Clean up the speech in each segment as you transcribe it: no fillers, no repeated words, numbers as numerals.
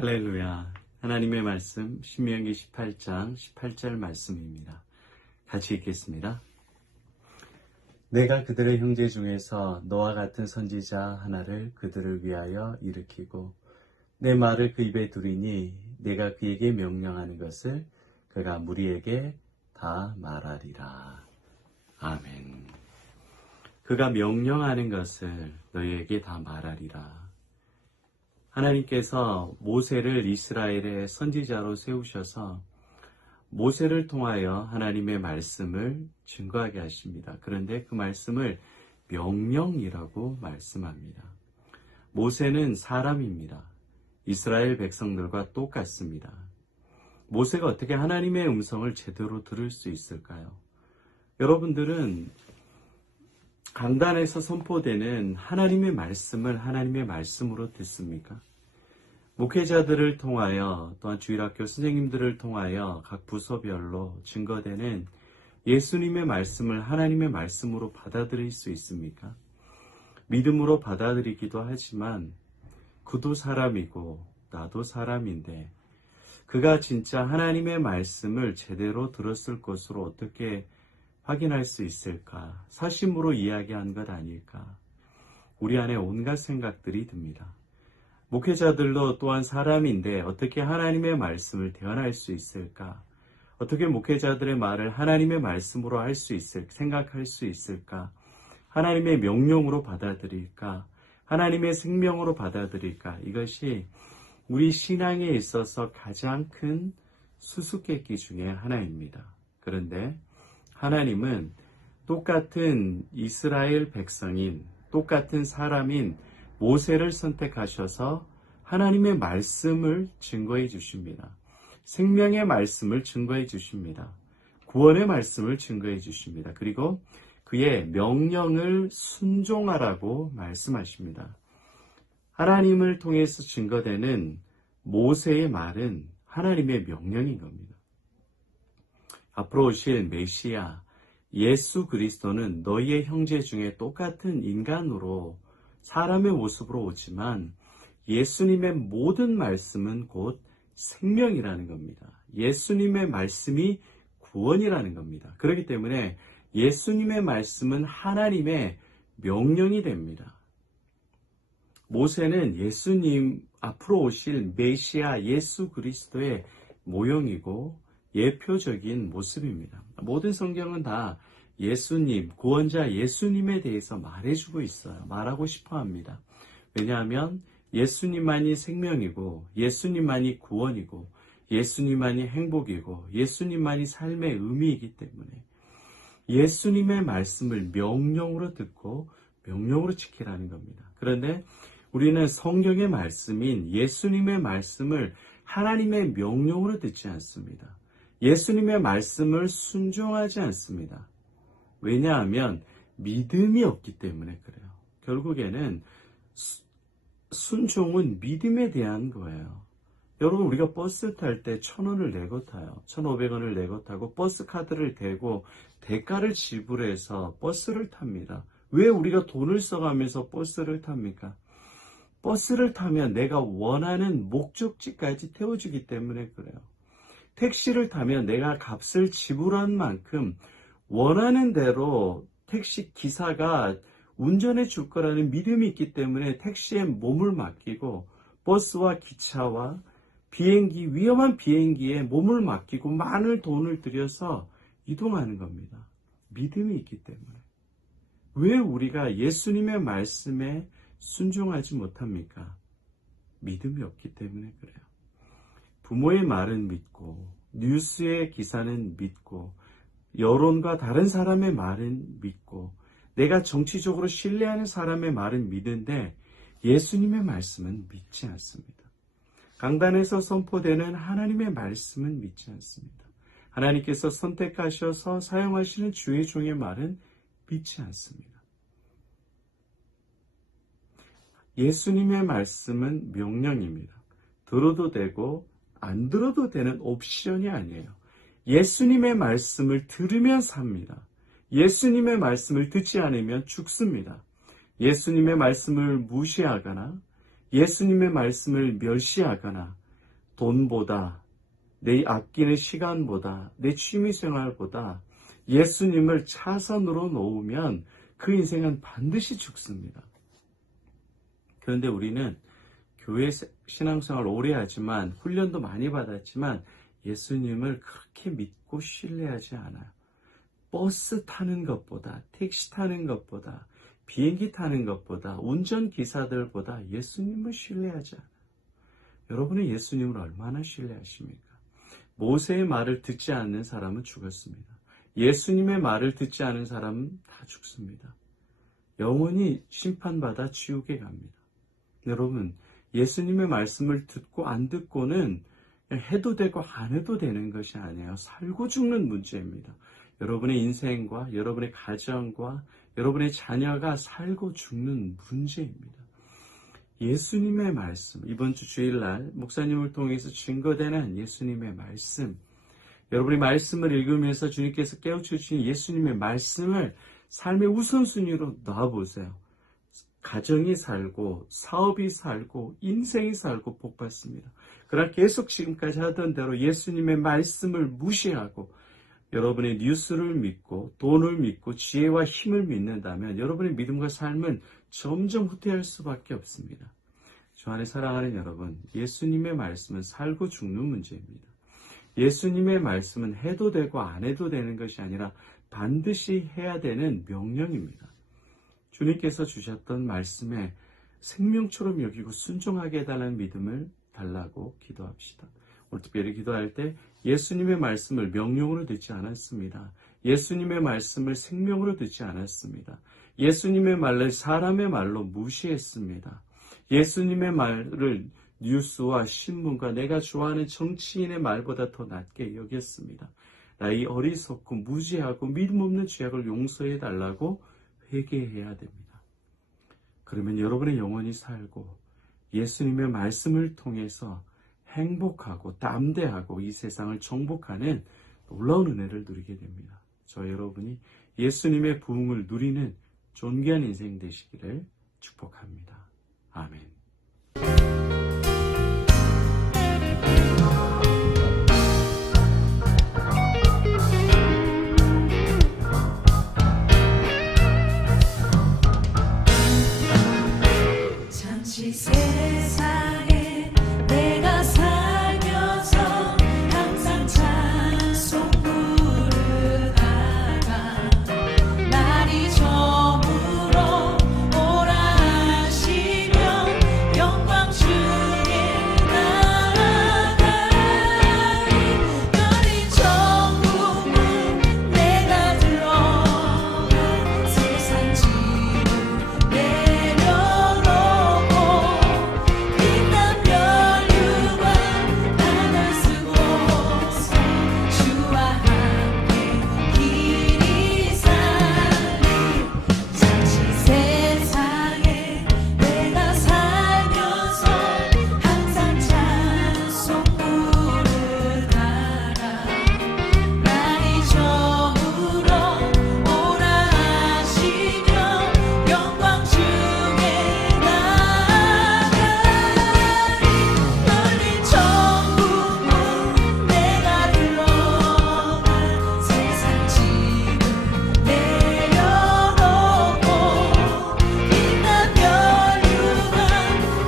할렐루야. 하나님의 말씀 신명기 18장 18절 말씀입니다. 같이 읽겠습니다. 내가 그들의 형제 중에서 너와 같은 선지자 하나를 그들을 위하여 일으키고 내 말을 그 입에 두리니 내가 그에게 명령하는 것을 그가 무리에게 다 말하리라. 아멘. 그가 명령하는 것을 너희에게 다 말하리라. 하나님께서 모세를 이스라엘의 선지자로 세우셔서 모세를 통하여 하나님의 말씀을 증거하게 하십니다. 그런데 그 말씀을 명령이라고 말씀합니다. 모세는 사람입니다. 이스라엘 백성들과 똑같습니다. 모세가 어떻게 하나님의 음성을 제대로 들을 수 있을까요? 여러분들은 강단에서 선포되는 하나님의 말씀을 하나님의 말씀으로 듣습니까? 목회자들을 통하여 또한 주일학교 선생님들을 통하여 각 부서별로 증거되는 예수님의 말씀을 하나님의 말씀으로 받아들일 수 있습니까? 믿음으로 받아들이기도 하지만 그도 사람이고 나도 사람인데 그가 진짜 하나님의 말씀을 제대로 들었을 것으로 어떻게 확인할 수 있을까? 사심으로 이야기한 것 아닐까? 우리 안에 온갖 생각들이 듭니다. 목회자들도 또한 사람인데 어떻게 하나님의 말씀을 대언할 수 있을까? 어떻게 목회자들의 말을 하나님의 말씀으로 할 수 생각할 수 있을까? 하나님의 명령으로 받아들일까? 하나님의 생명으로 받아들일까? 이것이 우리 신앙에 있어서 가장 큰 수수께끼 중에 하나입니다. 그런데 하나님은 똑같은 이스라엘 백성인, 똑같은 사람인 모세를 선택하셔서 하나님의 말씀을 증거해 주십니다. 생명의 말씀을 증거해 주십니다. 구원의 말씀을 증거해 주십니다. 그리고 그의 명령을 순종하라고 말씀하십니다. 하나님을 통해서 증거되는 모세의 말은 하나님의 명령인 겁니다. 앞으로 오실 메시아 예수 그리스도는 너희의 형제 중에 똑같은 인간으로 사람의 모습으로 오지만 예수님의 모든 말씀은 곧 생명이라는 겁니다. 예수님의 말씀이 구원이라는 겁니다. 그렇기 때문에 예수님의 말씀은 하나님의 명령이 됩니다. 모세는 예수님 앞으로 오실 메시아 예수 그리스도의 모형이고 예표적인 모습입니다. 모든 성경은 다 예수님, 구원자 예수님에 대해서 말해주고 있어요. 말하고 싶어 합니다. 왜냐하면 예수님만이 생명이고 예수님만이 구원이고 예수님만이 행복이고 예수님만이 삶의 의미이기 때문에 예수님의 말씀을 명령으로 듣고 명령으로 지키라는 겁니다. 그런데 우리는 성경의 말씀인 예수님의 말씀을 하나님의 명령으로 듣지 않습니다. 예수님의 말씀을 순종하지 않습니다. 왜냐하면 믿음이 없기 때문에 그래요. 결국에는 순종은 믿음에 대한 거예요. 여러분, 우리가 버스 탈 때 1,000원을 내고 타요. 1,500원을 내고 타고 버스 카드를 대고 대가를 지불해서 버스를 탑니다. 왜 우리가 돈을 써가면서 버스를 탑니까? 버스를 타면 내가 원하는 목적지까지 태워주기 때문에 그래요. 택시를 타면 내가 값을 지불한 만큼 원하는 대로 택시 기사가 운전해 줄 거라는 믿음이 있기 때문에 택시에 몸을 맡기고 버스와 기차와 비행기, 위험한 비행기에 몸을 맡기고 많은 돈을 들여서 이동하는 겁니다. 믿음이 있기 때문에. 왜 우리가 예수님의 말씀에 순종하지 못합니까? 믿음이 없기 때문에 그래요. 부모의 말은 믿고 뉴스의 기사는 믿고 여론과 다른 사람의 말은 믿고 내가 정치적으로 신뢰하는 사람의 말은 믿는데 예수님의 말씀은 믿지 않습니다. 강단에서 선포되는 하나님의 말씀은 믿지 않습니다. 하나님께서 선택하셔서 사용하시는 주의 종의 말은 믿지 않습니다. 예수님의 말씀은 명령입니다. 들어도 되고 안 들어도 되는 옵션이 아니에요. 예수님의 말씀을 들으면 삽니다. 예수님의 말씀을 듣지 않으면 죽습니다. 예수님의 말씀을 무시하거나 예수님의 말씀을 멸시하거나 돈보다, 내 아끼는 시간보다, 내 취미생활보다 예수님을 차선으로 놓으면 그 인생은 반드시 죽습니다. 그런데 우리는 교회 신앙생활 오래 하지만, 훈련도 많이 받았지만 예수님을 그렇게 믿고 신뢰하지 않아요. 버스 타는 것보다, 택시 타는 것보다, 비행기 타는 것보다, 운전기사들보다 예수님을 신뢰하지 않아요. 여러분은 예수님을 얼마나 신뢰하십니까? 모세의 말을 듣지 않는 사람은 죽었습니다. 예수님의 말을 듣지 않은 사람은 다 죽습니다. 영원히 심판받아 지옥에 갑니다. 여러분, 예수님의 말씀을 듣고 안 듣고는 해도 되고 안 해도 되는 것이 아니에요. 살고 죽는 문제입니다. 여러분의 인생과 여러분의 가정과 여러분의 자녀가 살고 죽는 문제입니다. 예수님의 말씀, 이번 주 주일날 목사님을 통해서 증거되는 예수님의 말씀, 여러분이 말씀을 읽으면서 주님께서 깨우쳐 주신 예수님의 말씀을 삶의 우선순위로 놔보세요. 가정이 살고, 사업이 살고, 인생이 살고 복받습니다. 그러나 계속 지금까지 하던 대로 예수님의 말씀을 무시하고 여러분의 뉴스를 믿고 돈을 믿고 지혜와 힘을 믿는다면 여러분의 믿음과 삶은 점점 후퇴할 수밖에 없습니다. 주 안에 사랑하는 여러분, 예수님의 말씀은 살고 죽는 문제입니다. 예수님의 말씀은 해도 되고 안 해도 되는 것이 아니라 반드시 해야 되는 명령입니다. 주님께서 주셨던 말씀에 생명처럼 여기고 순종하게 해달라는 믿음을 달라고 기도합시다. 오늘 특별히 기도할 때 예수님의 말씀을 명령으로 듣지 않았습니다. 예수님의 말씀을 생명으로 듣지 않았습니다. 예수님의 말을 사람의 말로 무시했습니다. 예수님의 말을 뉴스와 신문과 내가 좋아하는 정치인의 말보다 더 낮게 여겼습니다. 나의 어리석고 무지하고 믿음 없는 죄악을 용서해 달라고 회개해야 됩니다. 그러면 여러분의 영혼이 살고 예수님의 말씀을 통해서 행복하고 담대하고 이 세상을 정복하는 놀라운 은혜를 누리게 됩니다. 저 여러분이 예수님의 부흥을 누리는 존귀한 인생 되시기를 축복합니다. 아멘. 잠시 세상에 내가 살면서 항상 찬송 부르다가 날이 저물어 오라 하시면 영광 중에 나아가리. 열린 천국문 내가 들어가 세상 짐을 내려놓고 빛난 멸류관 하늘 쓰고서 주와 함께 길이 살리. 잠시 세상에 내가 살면서 항상 찬송 부르다가 날이 저물어 오라 하시면 영광 중에 나아가리. 열린 천국문 내가 들어가 세상 짐을 내려놓고 빛난 멸류관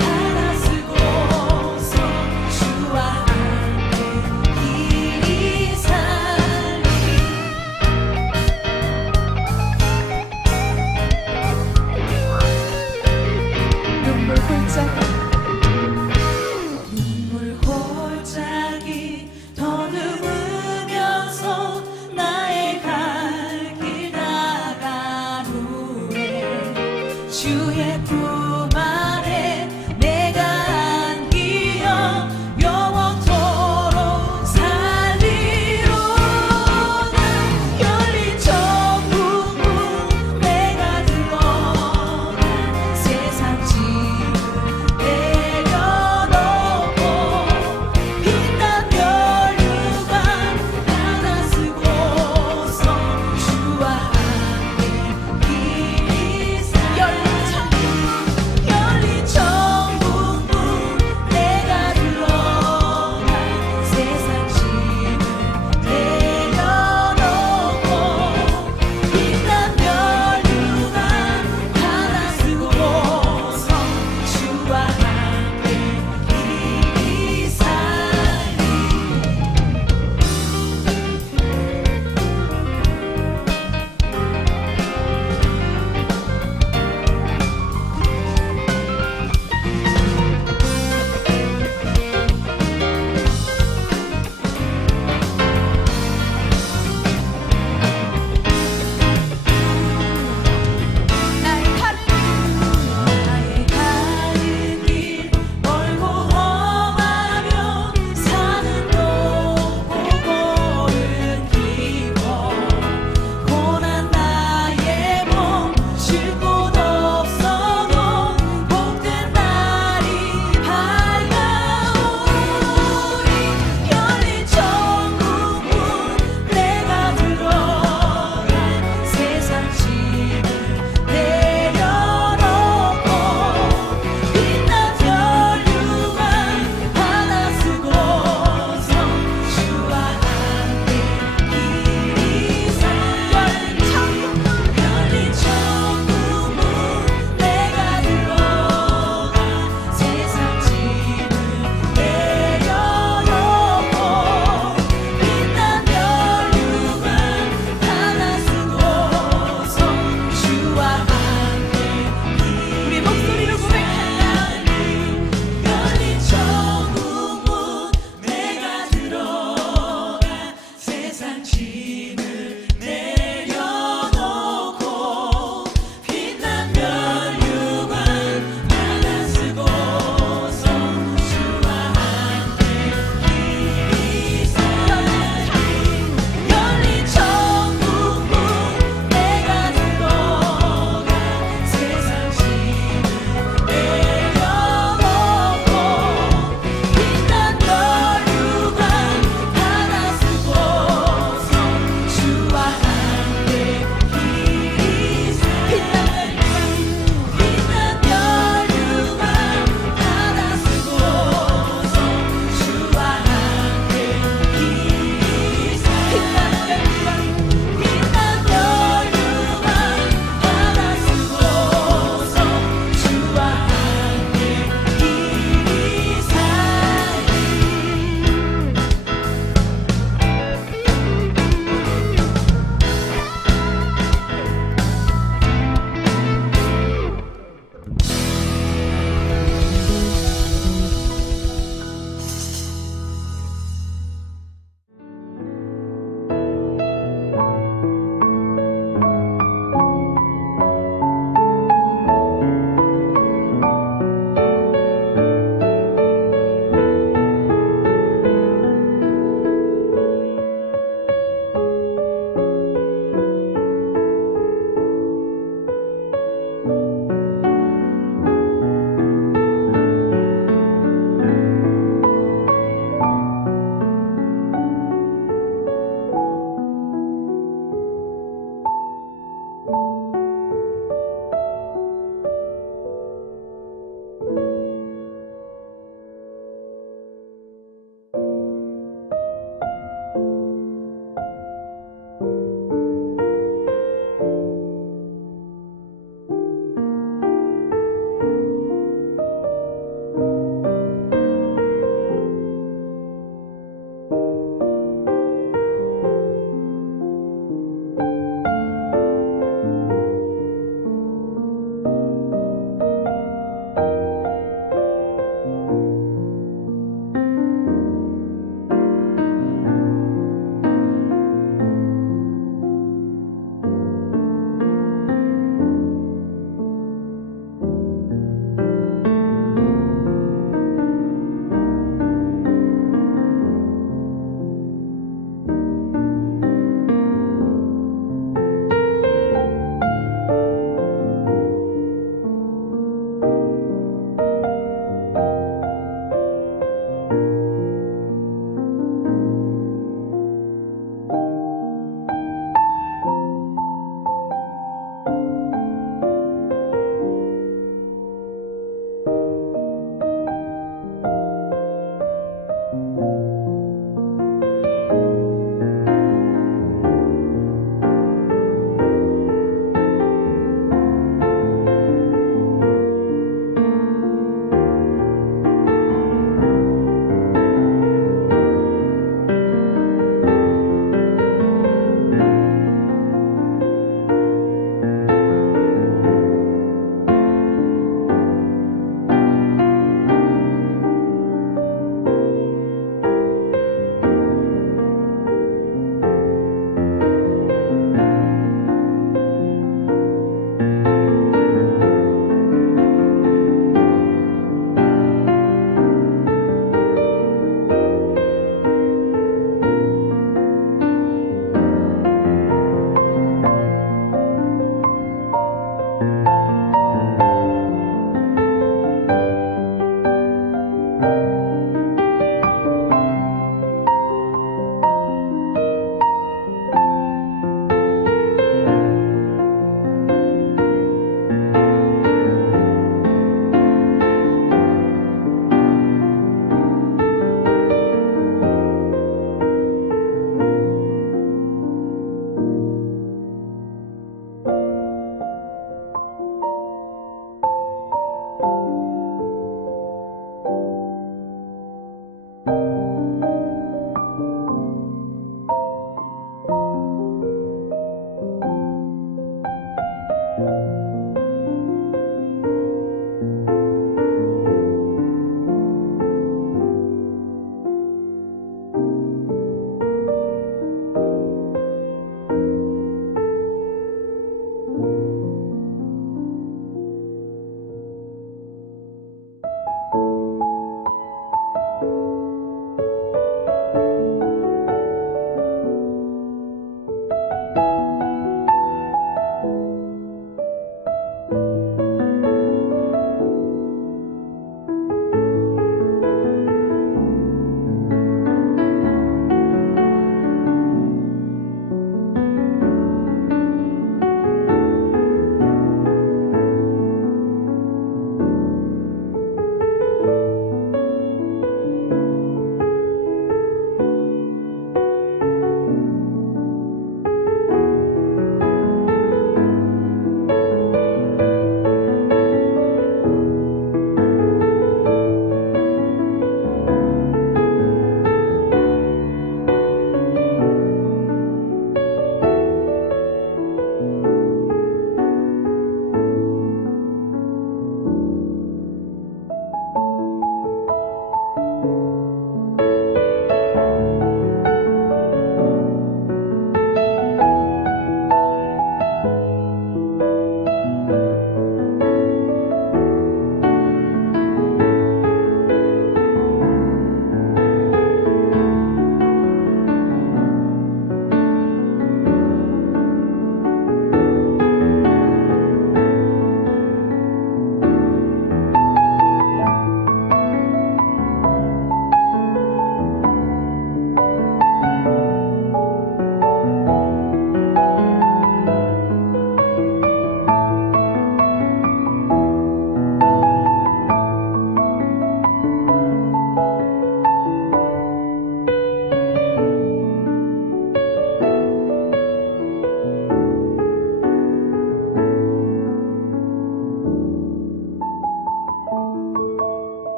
하나 쓰고서 주와 함께 길이 살리. 눈물 골짜기 더듬으면서 나의 갈 길 나간 후에 주의 품